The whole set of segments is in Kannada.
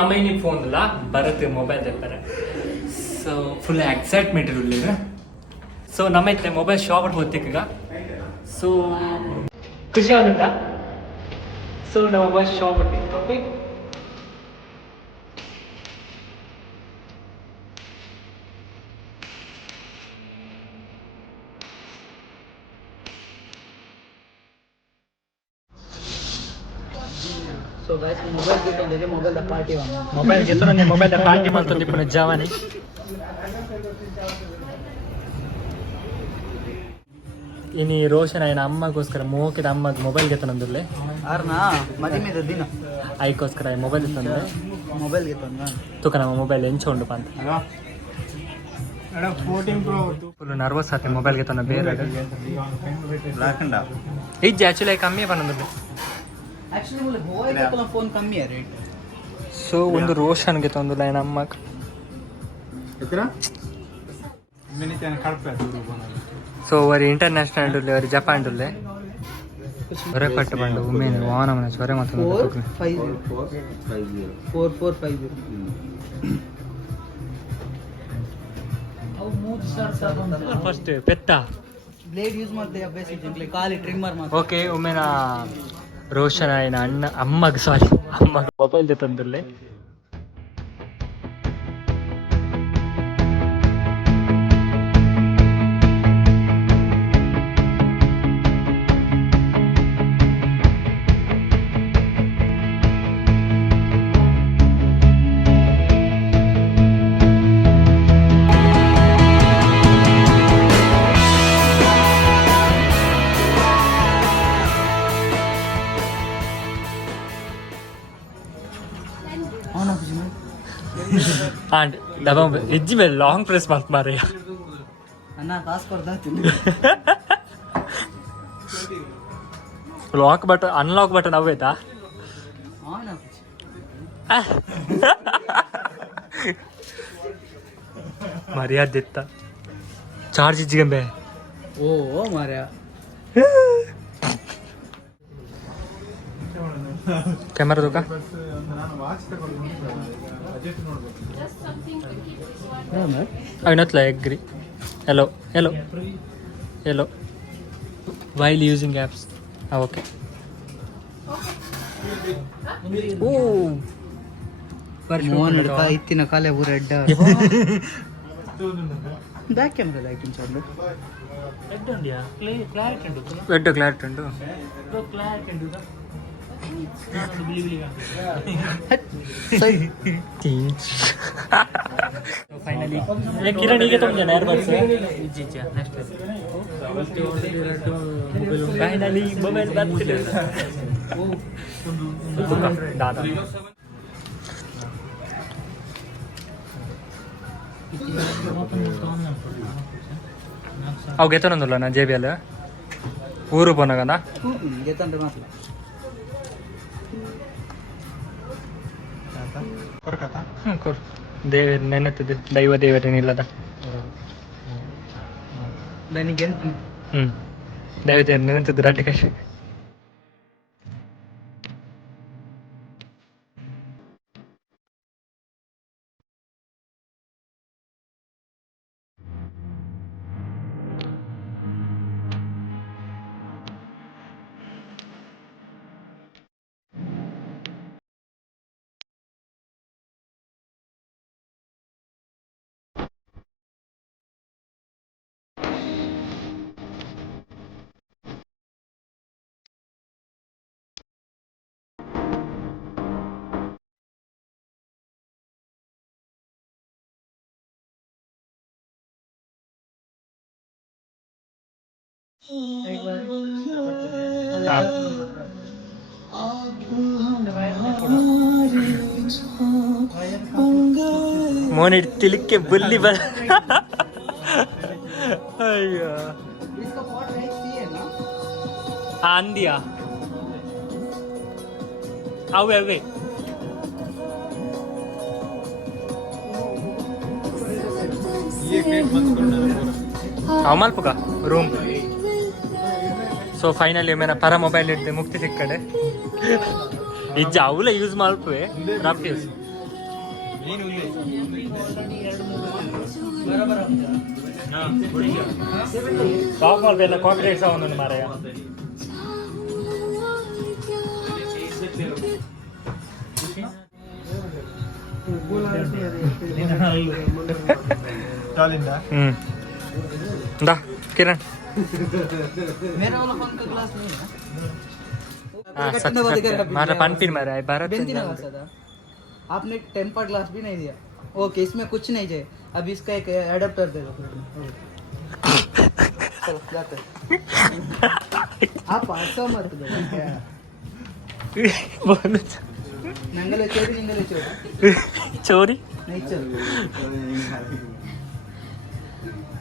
ಅಮ್ಮನಿ ಫೋನ್ ಇಲ್ಲ ಬರುತ್ತೆ ಮೊಬೈಲ್ ತೆಪ್ಪಾರೆ ಸೊ ಫುಲ್ ಎಕ್ಸೈಟ್ಮೆಂಟ್ ಇರಲಿಲ್ಲ ಸೊ ನಮ್ಮೈತೆ ಮೊಬೈಲ್ ಶಾಪ್ ಹೋಗ್ತಿಕ್ಕ ಸೊ ಖುಷಿ ಆಗುತ್ತಾ ಸೊ ನಾವು mobile shop okay So guys, mobile gitu jadi mobile dah party bang. Mobile ಗೆತ್ತು ನನಗೆ ಮೊಬೈಲ್ ಪಾರ್ಟಿ ಮಾಡ್ತಂದು ಇಪ್ಪನ ಜವಾನಿ ಇನಿ ರೋಷನ್ ఆయన ಅಮ್ಮಗೋಸ್ಕರ ಮೋಕಿದ ಅಮ್ಮಗೆ ಮೊಬೈಲ್ ಗೆತ್ತನಂದುಲ್ಲೆ Arna, mati me dina. ಐಕೋಸ್ಕರ ಮೊಬೈಲ್ ಇತ್ತಂದ್ರೆ Mobile gitu kan. ತುಕ ನಮ್ಮ ಮೊಬೈಲ್ ಎಂಚೊಂಡು ಅಂತ ಅಣ್ಣ 14 Pro ಫುಲ್ ನರ್ವಸ್ ಆತೆ ಮೊಬೈಲ್ ಗೆತ್ತನ ಬೇರೆ ಬ್ಲಾಕ್ ಅಂಡ ಇದು ಆಕ್ಚುಲಿ ಕಮ್ಮಿ ಬಂದಂದ್ರೆ Actually बोले Huawei का तो phone कम ही है रेट. ಸೊ ಒಂದು ರೋಷನ್ಗೆ ತಂದುಲ್ಲ ఆయన ಅಮ್ಮಗೆ ಎತ್ರ ಮಿನಿಟನ್ ಕಳ್ಪೆ ದೂರ ಬಂದ ಸೊ ಅವರಿ ಇಂಟರ್ನ್ಯಾಷನಲ್ ಡುಲ್ಲೆ ಅವರಿ ಜಪಾನ್ ಡುಲ್ಲೆ ಹೊರೆ ಪಟ್ಟು ಬಂಡು ಉಮೇನೆ ವಾಹನ ಮನೆ ಚೊರೆ ಮಾತು 4450. ಫಸ್ಟ್ ಪೆತ್ತ Blade use ಮಾಡ್ದೆ ಬೇಸಿಕಲಿ ಖಾಲಿ ಟ್ರಿಮ್ಮರ್ ಮಾತ್ರ. ಓಕೆ ಉಮೇನ ರೋಷನ್ ఆయన ಅಣ್ಣ ಅಮ್ಮಗೆ ಸಾರಿ ಅಮ್ಮಗೆ ಮೊಬೈಲ್ ತಂದುಲ್ಲೆ అవునా కుజిಮ. and daba edge में long press मत मारे ಅಣ್ಣ ಕಾಸು ಕೊಡ್ತಾ ತಿನ್ನು. लॉक बटन अनलॉक बटन अवेता అవునా. मर्याद देता चार्ज इज्जिगे ಓ ಮಾರ್ಯಾ. कैमरा दोका ನಾನು ವಾಚ್ ತಗೊಂಡು ಬಜೆಟ್ ನೋಡಬೇಕು I not like agree hello hello hello while using apps okay oh Mohan ಹಿಡ್ಕ ಇತ್ತಿನ ಕಾಲೇ ಊರ ಎಡ್ಡ. ಬ್ಯಾಕ್ ಕ್ಯಾಮ್ರಾ ಲೈಟ್ ಇನ್ಸೊಂಡು. ವೆಡ್ ಕ್ಲಾರಿಟಿ ಉಂಟು ಫೈನಲಿ ಕಿರಣ್ ಈಗ ತುಂಬ ಜನ ಯಾರು ಬರ್ತಾರೆ ಫೈನಲಿ ಮೊಬೈಲ್ ಬರ್ತಿಲ್ಲ ದಾದಾ ಅವು ಗೆತ್ತನೊಂದಿಲ್ಲ ನಾ ಜೆ ಬಿ ಅಲ್ಲ ಊರು ಪೋನಾಗಂದ ಗೆತ್ತಂಡ್ರೆ ಮಾತ್ರ. ಕೊರಕತ್ತಾ ಕೊಡು ದೇವರ ನೆನತ್ತದೆ ದೈವ ದೇವರೇನಿಲ್ಲದ ನನಗೆ ದೈವ ದೇವರು ನೆನಂತದ್ದು ರಾಟಿ ಕಷ್ಟ मोन तिलक के बुल्ली बन अय्या इसका पॉट है सी है ना. आंदिया अवे अवे ये पेट बंद करना है पूरा अमल पुका रूम सो फाइनली मेरा परा मोबाइल इट्टे मुक्ति सिक्कಡೆ ಇಜ್ಜ ಅವಲ ಯೂಸ್ ಮಾಡ್ಪುವೆ ರಾಪ್ಟಿ ಯೂಸ್ ನೀನು ಉಲ್ಲಿ ಕಾಫಿ ಕಾಫಿ ರೇಟ್ಸ್ ಅವನು ಮಾರಾಯ ಟಾಲಿಂದ दा किरण मेरा वाला फोन का ग्लास नहीं है हाँ सच मारा पान पीन मारा है भारत बेंती ना वैसा था आपने टेम्पर्ड ग्लास भी नहीं दिया ओके इसमें कुछ नहीं चाहिए अब इसका एक एडाप्टर दे दो चलो जाते आप ऐसा मत दो बोलो नंगले चोरी चोरी नहीं चल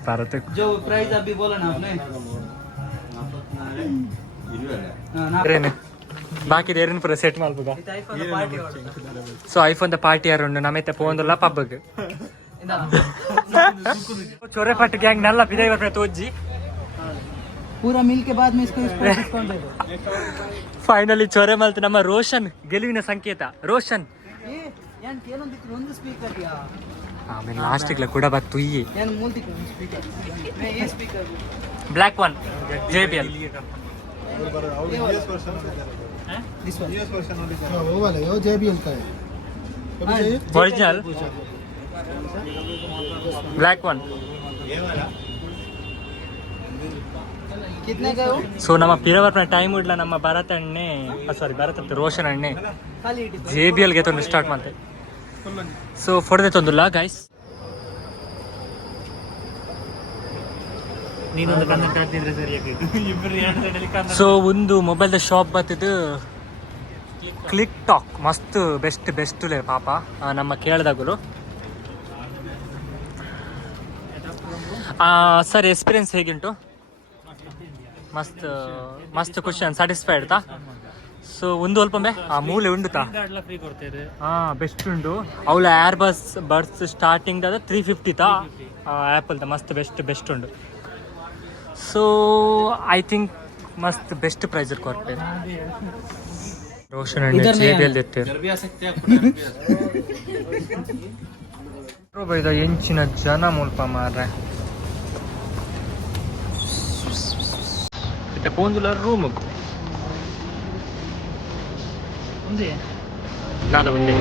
भारत जो प्राइस अभी बोला ना आपने ಏನೇ ಬಾಕಿ ಏನೇನು ಪುರ ಸೆಟ್ ಮಾಡ್ಬೋದಾ ಸೊ ಐಫೋನ್ ದ ಪಾರ್ಟಿ ಯಾರು ನಮ್ಮೈತೆ ಪೋಂದಲ್ಲ ಪಬ್ಬಗೆ ಚೊರೆ ಪಟ್ಟು ಗ್ಯಾಂಗ್ ನಲ್ಲ ಬಿಡೈ ಬರ್ಬೇಕು ತೋಜ್ಜಿ पूरा मिल के बाद में इसको डिस्काउंट दे दो ಫೈನಲಿ ಚೊರೆ ಮಲ್ತು ನಮ್ಮ ರೋಷನ್ ಗೆಲುವಿನ ಸಂಕೇತ ರೋಷನ್ ये यान ಕೇಳೊಂದಿತ್ತು ಒಂದು ಸ್ಪೀಕರ್ ಯಾ ಆಮೇಲೆ ಲಾಸ್ಟಿಗೆ ಕೂಡ ಬತ್ತು ಈ यान ಮೂಲ್ತಿತ್ತು ಸ್ಪೀಕರ್ मैं ये speaker black one JBL US version this one US version वो वाला वो JBL का है कभी चाहिए ಒರಿಜಿನಲ್ ಬ್ಲ್ಯಾಕ್ ಒನ್ ये वाला कितने का है वो ಸೊ ನಮ್ಮ ಪಿರವರ್ನ ಟೈಮ್ ಇಡ್ಲ ನಮ್ಮ ಭರತ್ ಅಣ್ಣೆ ಸಾರಿ ಭರತ್ ಅಂತ ರೋಷನ್ ಅಣ್ಣೆ खाली 85 JBL ಗೆ ತೊಂದು ಸ್ಟಾರ್ಟ್ ಮಾಡ್ತೆ ಸೊ ಫೊಡದೆ ತೊಂದುಲ್ಲ ಗೈಸ್ ನೀನೊಂದು ಕಂಟೆಂಟ್ ಹಾಕ್ತಿದ್ರೆ ಸರಿಯಾಗಿ ಸೊ ಒಂದು ಮೊಬೈಲ್ ಶಾಪ್ ಬತ್ತಿದ್ದು ಕ್ಲಿಕ್ ಟಾಕ್ ಮಸ್ತ್ ಬೆಸ್ಟ್ ಲೇ ಪಾಪ ನಮ್ಮ ಕೇಳ್ದಾಗಲು ಸರ್ ಎಕ್ಸ್ಪೀರಿಯನ್ಸ್ ಹೇಗುಂಟು ಮಸ್ತ್ ಖುಷಿ ಸ್ಯಾಟಿಸ್ಫೈಡ್ ತಾ ಸೊ ಒಂದು ಅಲ್ಪಂಬೆ ಆ ಮೂಲೆ ಉಂಡು ತಾ ಬೆಸ್ಟ್ ಉಂಡು ಅವಳ ಏರ್ ಬರ್ಡ್ಸ್ ಸ್ಟಾರ್ಟಿಂಗ್ ಅದ 350 ತಾ ಆ್ಯಪಲ್ದ ಮಸ್ತ್ ಬೆಸ್ಟ್ ಉಂಡು ಸೊ ಐ ಥಿಂಕ್ ಮಸ್ತ್ ಬೆಸ್ಟ್ ಪ್ರೈಸ್ ಕೊಟ್ಟೆ ರೋಷನ್ ಅಣ್ಣ JBL ಬೈದ ಎಂಚಿನ ಜನ ಮುಲ್ಪ ಮಾರ್ರೆ ಇತ್ತೆ ಪೋಂದುಲ ರೂಮ್ ఉంది ನಾದ ಒಂದೇ